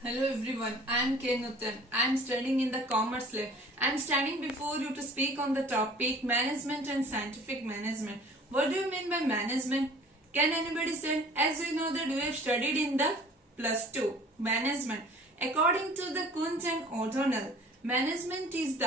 Hello everyone, I am K. Nutan. I am studying in the Commerce Lab. I am standing before you to speak on the topic Management and Scientific Management. What do you mean by management? Can anybody say? As you know that we have studied in the plus 2 management. According to the Kunt and O'Donnell, management is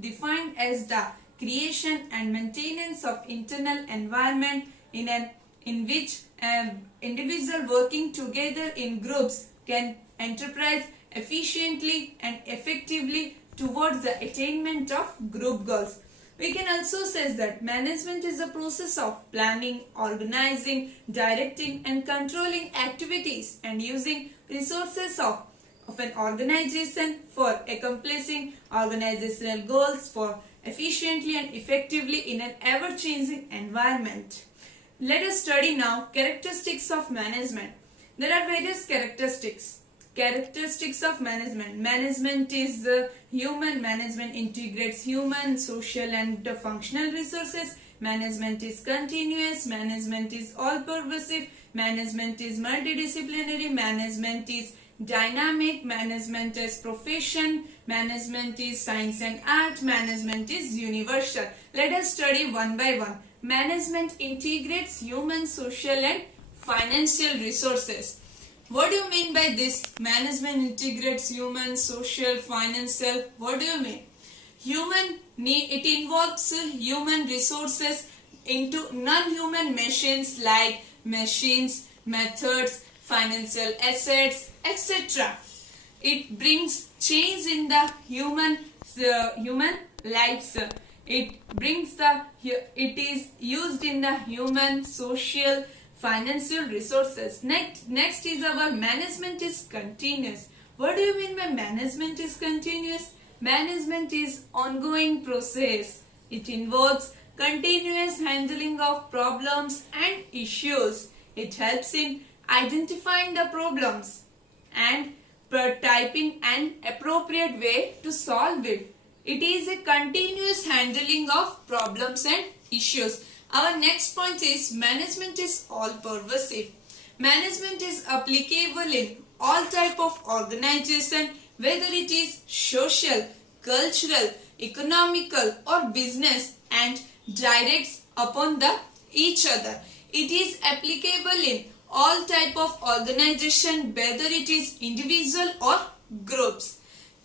defined as the creation and maintenance of internal environment in which individual working together in groups can enterprise efficiently and effectively towards the attainment of group goals. We can also say that management is a process of planning, organizing, directing and controlling activities and using resources of an organization for accomplishing organizational goals for efficiently and effectively in an ever-changing environment. Let us study now characteristics of management. There are various characteristics. Characteristics of management. Management is human. Management integrates human, social and functional resources. Management is continuous. Management is all-pervasive. Management is multidisciplinary. Management is dynamic. Management is profession. Management is science and art. Management is universal. Let us study one by one. Management integrates human, social and financial resources. What do you mean by this? Management integrates human, social, financial. What do you mean? It involves human resources into non-human machines like machines, methods, financial assets, etc. It brings change in the human lives. It is used in the human, social, financial resources. Next is our management is continuous. What do you mean by management is continuous? Management is ongoing process. It involves continuous handling of problems and issues. It helps in identifying the problems and typing an appropriate way to solve it. It is a continuous handling of problems and issues. Our next point is management is all-pervasive. Management is applicable in all type of organization, whether it is social, cultural, economical or business, and directs upon each other. It is applicable in all type of organization, whether it is individual or groups.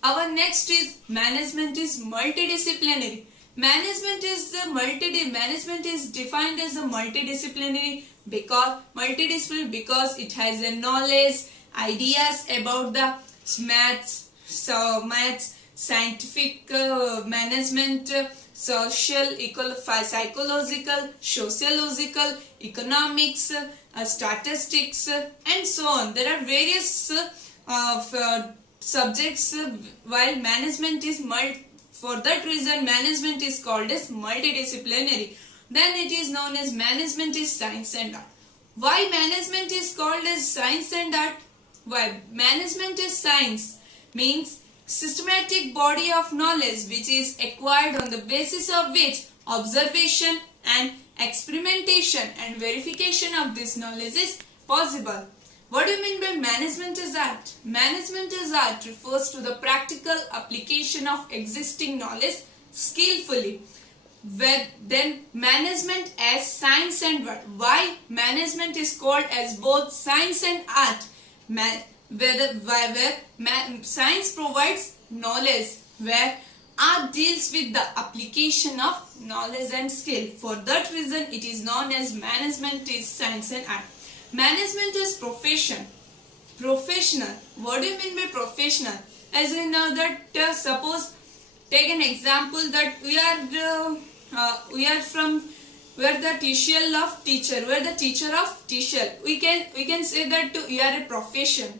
Our next is management is multidisciplinary. Management is defined as a multidisciplinary because it has a knowledge, ideas about the maths, scientific management, social, psychological, sociological, economics, statistics, and so on. There are various subjects while management is for that reason management is called as multidisciplinary. Then it is known as management is science and art. Why management is called as science and art? Why management is science means systematic body of knowledge which is acquired on the basis of which observation and experimentation and verification of this knowledge is possible. What do you mean by management is art? Management is art refers to the practical application of existing knowledge skillfully. Then management as science and art. Why management is called as both science and art? Where science provides knowledge, where art deals with the application of knowledge and skill. For that reason it is known as management is science and art. Management is profession. Professional. What do you mean by professional? As we know that suppose take an example that we are the teacher of teacher. We are the teacher of teacher. We can say that we are a profession.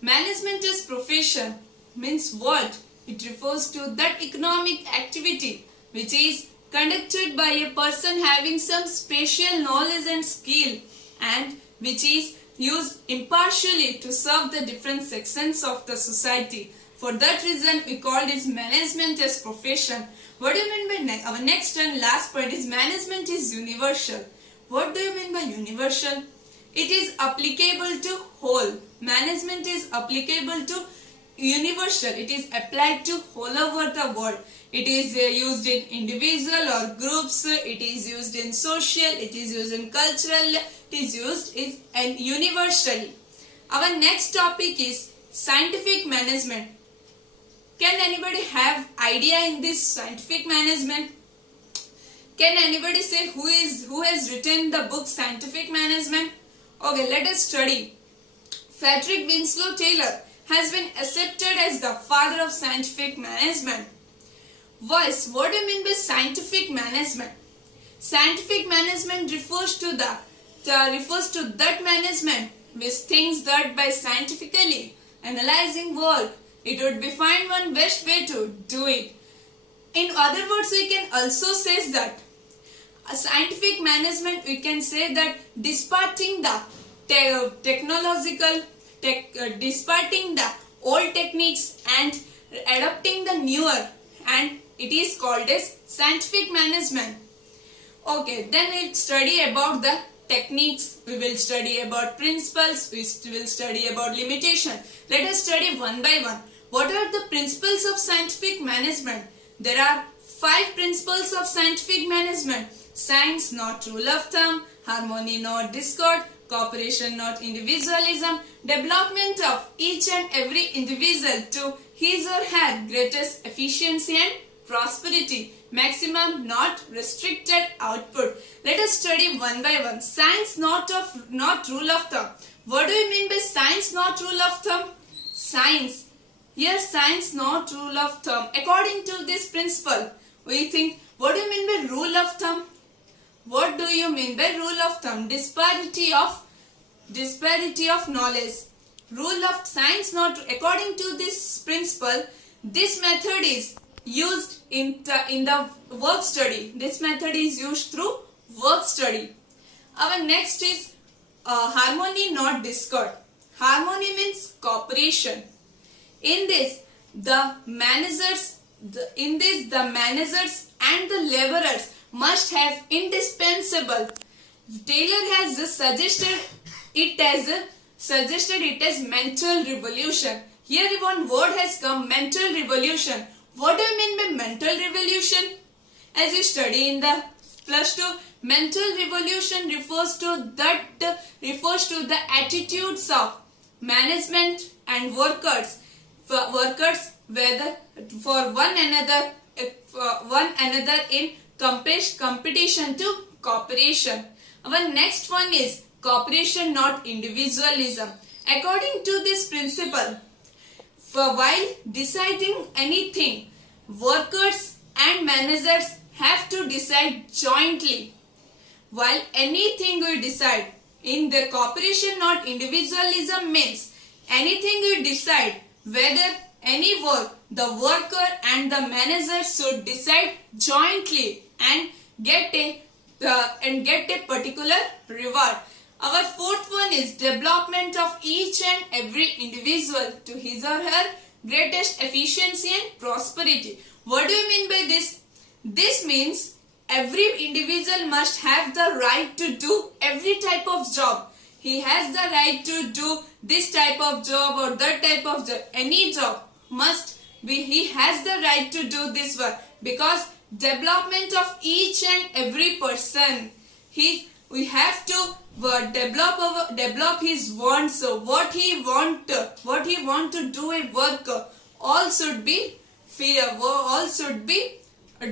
Management is profession means what? It refers to that economic activity which is conducted by a person having some special knowledge and skill and which is used impartially to serve the different sections of the society. For that reason we call this management as profession. What do you mean by our next and last point is management is universal. What do you mean by universal? It is applicable to whole. management is applicable to universal. It is applied to all over the world. It is used in individual or groups. It is used in social. It is used in cultural. It is used in universally. Our next topic is scientific management. Can anybody have idea in this scientific management? Can anybody say who has written the book Scientific Management? Okay, let us study. Frederick Winslow Taylor has been accepted as the father of scientific management. Voice, what do you mean by scientific management? Scientific management refers to that management which thinks that by scientifically analyzing work, it would be find one best way to do it. In other words, we can also say that a scientific management, we can say that disparting the disparting the old techniques and adopting the newer, and it is called as scientific management. Okay, then we'll study about the techniques, we will study about principles, we will study about limitation. Let us study one by one. What are the principles of scientific management? There are 5 principles of scientific management. Science, not rule of thumb. Harmony, not discord. Cooperation, not individualism. Development of each and every individual to his or her greatest efficiency and prosperity. Maximum, not restricted output. Let us study one by one. Science, not rule of thumb. What do you mean by science, not rule of thumb? Science. Here, science, not rule of thumb. According to this principle, we think, what do you mean by rule of thumb? What do you mean by rule of thumb? Disparity of knowledge. Rule of science, not according to this principle. This method is used in the work study. This method is used through work study. Our next is harmony, not discord. Harmony means cooperation. In this, the managers and the laborers must have indispensable. Taylor has suggested it as mental revolution. Here one word has come, mental revolution. What do you mean by mental revolution? As you study in the +2, mental revolution refers to the attitudes of management and workers whether for one another in competition to cooperation. Our next one is cooperation, not individualism. According to this principle, while deciding anything, workers and managers have to decide jointly. While anything we decide, in the cooperation, not individualism means anything we decide, whether any work, the worker and the manager should decide jointly and get a particular reward. Our 4th one is development of each and every individual to his or her greatest efficiency and prosperity. What do you mean by this? This means every individual must have the right to do every type of job. He has the right to do this type of job or that type of job. Any job must be, he has the right to do this work, because development of each and every person, we have to develop his wants. So what he want to do a work, all should be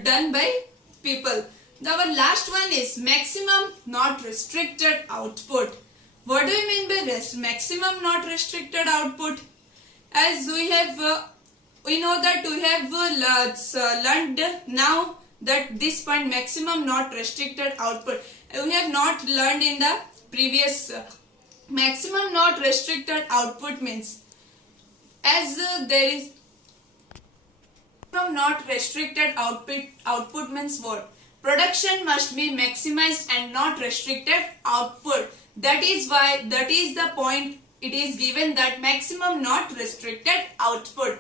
done by people. Our last one is maximum, not restricted output. What do you mean by maximum, not restricted output? As we know that we have learned now that this point, maximum, not restricted output. We have not learned in the previous. Maximum, not restricted output means, as there is from not restricted output means what? Production must be maximized and not restricted output. That is the point it is given, that maximum, not restricted output.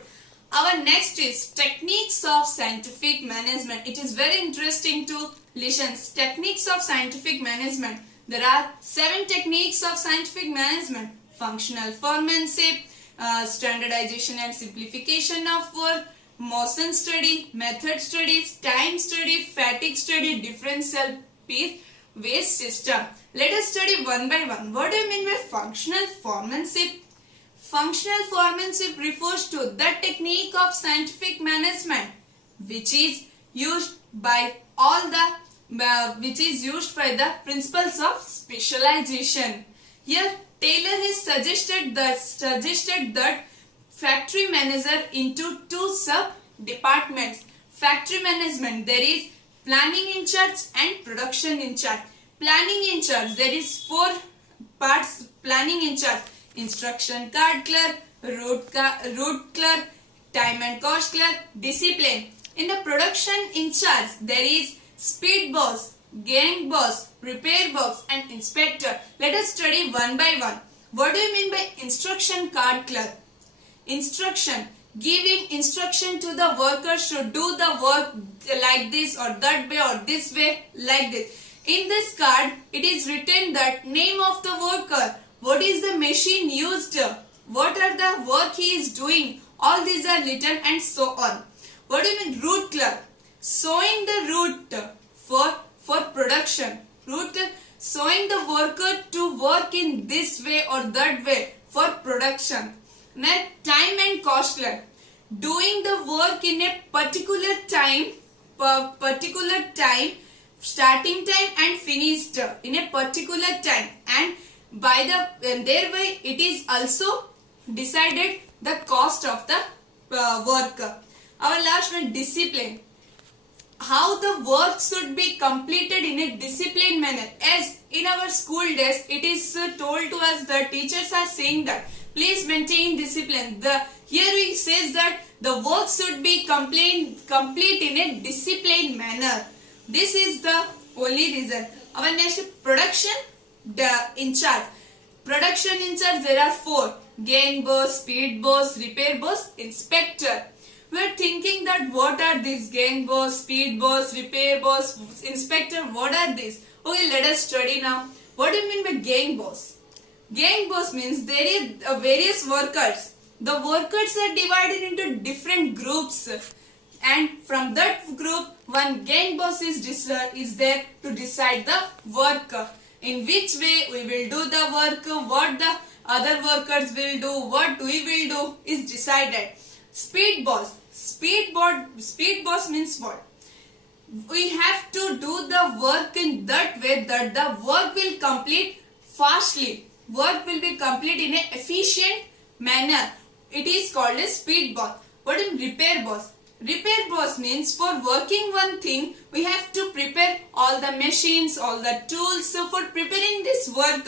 Our next is techniques of scientific management. It is very interesting to listen. Techniques of scientific management. There are 7 techniques of scientific management. functional foremanship, standardization and simplification of work, motion study, method studies, time study, fatigue study, differential waste system. Let us study one by one. What do you mean by functional foremanship? Functional foremanship refers to the technique of scientific management which is used by the principles of specialization. Here Taylor has suggested that factory manager into two sub departments. Factory management, there is planning in charge and production in charge. Planning in charge, there is four parts. Planning in charge: instruction card clerk, route clerk, time and cost clerk, discipline. In the production in charge, there is speed boss, gang boss, repair boss and inspector. Let us study one by one. What do you mean by instruction card clerk? Instruction, giving instruction to the workers to do the work like this or that way or this way like this. In this card, it is written that name of the worker, what is the machine used, what are the work he is doing, all these are written and so on. What do you mean route clerk? Showing the route for production. Route, showing the worker to work in this way or that way for production. Next, time and cost clerk. Doing the work in a particular time, starting time and finished in a particular time, and by thereby it is also decided the cost of the work. Our last one, discipline. How the work should be completed in a disciplined manner. As in our school days, it is told to us that teachers are saying that please maintain discipline. Here it says that the work should be complete in a disciplined manner. This is the only reason. Our next, production in charge. Production in charge, there are four: gang boss, speed boss, repair boss, inspector. We are thinking that what are these? Gang boss, speed boss, repair boss, inspector, what are these? Okay, let us study now. What do you mean by gang boss? Gang boss means there is various workers. The workers are divided into different groups, and from that group one gang boss is there to decide the work. In which way we will do the work, what the other workers will do, what we will do is decided. Speed boss. Speed boss means what? We have to do the work in that way that the work will complete fastly. Work will be complete in an efficient manner. It is called a speed boss. What is repair boss? Repair boss means for working one thing, we have to prepare all the machines, all the tools. So for preparing this work,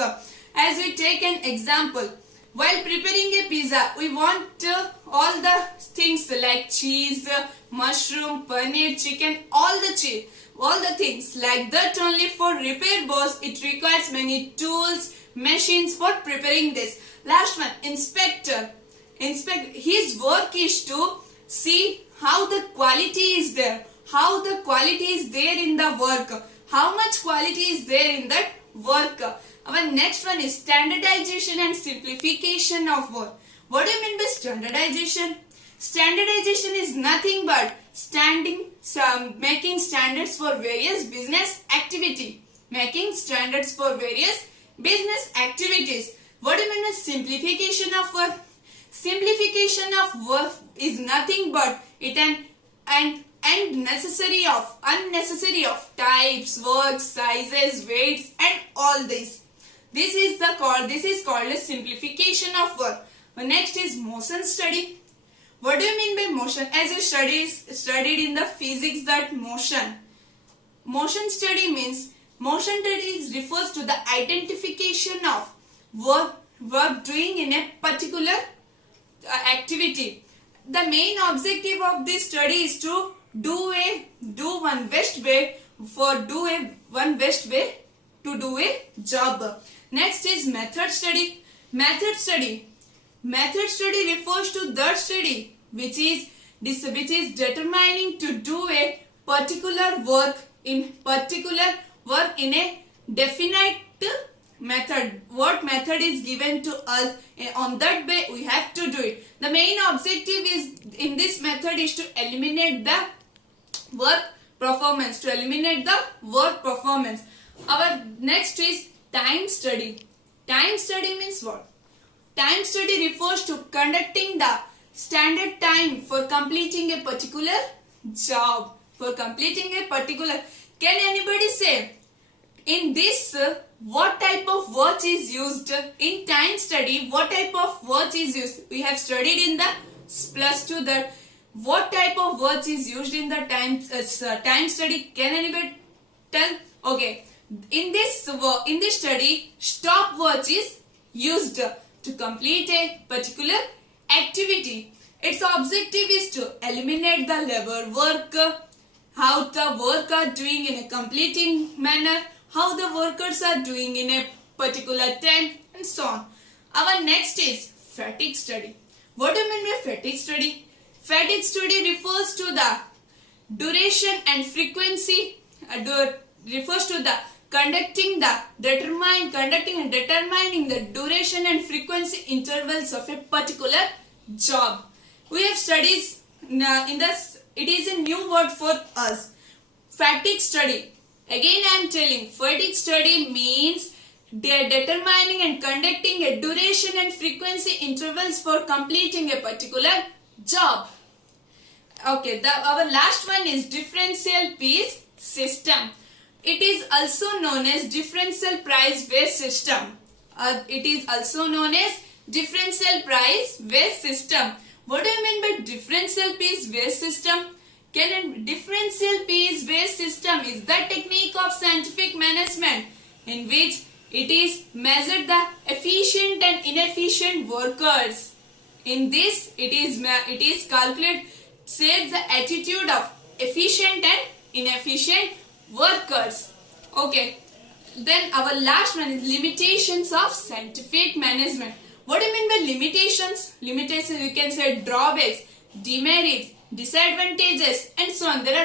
as we take an example, while preparing a pizza, we want all the things like cheese, mushroom, paneer, chicken, all the things like that. Only for repair boss, it requires many tools, machines for preparing this. Last one, inspector. His work is to see how the quality is there, how the quality is there in the work, how much quality is there in that work. Our next one is standardization and simplification of work. What do you mean by standardization? Standardization is nothing but making standards for various business activity. Making standards for various business activities. What do you mean by simplification of work? Simplification of work is nothing but unnecessary of types, works, sizes, weights and all this. This is called a simplification of work. Next is motion study. What do you mean by motion? As you studied in the physics that motion study means refers to the identification of work doing in a particular activity. The main objective of this study is to do one best way to do a job. Next is method study. Method study refers to that study which is determining to do a particular work in a definite method, what method is given to us, on that way we have to do it. The main objective is in this method is to eliminate the work performance, Our next is time study. Time study means what? Time study refers to conducting the standard time for completing a particular job. Can anybody say in this what type of words is used in time study? What type of words is used? We have studied in the plus 2 that what type of words is used in the time study. Can anybody tell? Okay, in this study, stopwatch is used to complete a particular activity. Its objective is to eliminate the labor work, how the work are doing in a completing manner, how the workers are doing in a particular time, and so on. Our next is fatigue study. What do you mean by fatigue study? Fatigue study refers to the duration and frequency, refers to the conducting and determining the duration and frequency intervals of a particular job. We have studies in this. It is a new word for us. Fatigue study. Again I am telling, fatigue study means determining and conducting a duration and frequency intervals for completing a particular job. Okay, our last one is differential piece system. It is also known as differential price based system. What do you mean by differential piece based system? Differential piece based system is the technique of scientific management in which it is measured the efficient and inefficient workers. In this, it is calculated, says the attitude of efficient and inefficient workers. Okay. Then our last one is limitations of scientific management. What do you mean by limitations? Limitations, you can say drawbacks, demerits, disadvantages, and so on. There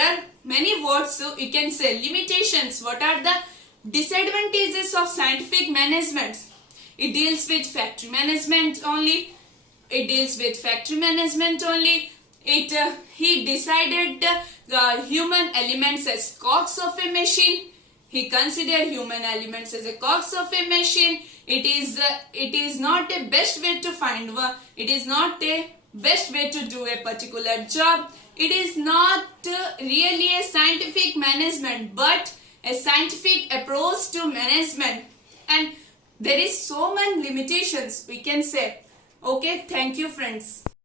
are many words, so you can say limitations. What are the disadvantages of scientific management? It deals with factory management only. He decided human elements as cogs of a machine. He considered human elements as a cogs of a machine. It is not a best way to find work. It is not a best way to do a particular job. It is not really a scientific management, but a scientific approach to management. And there is so many limitations we can say. Okay, thank you friends.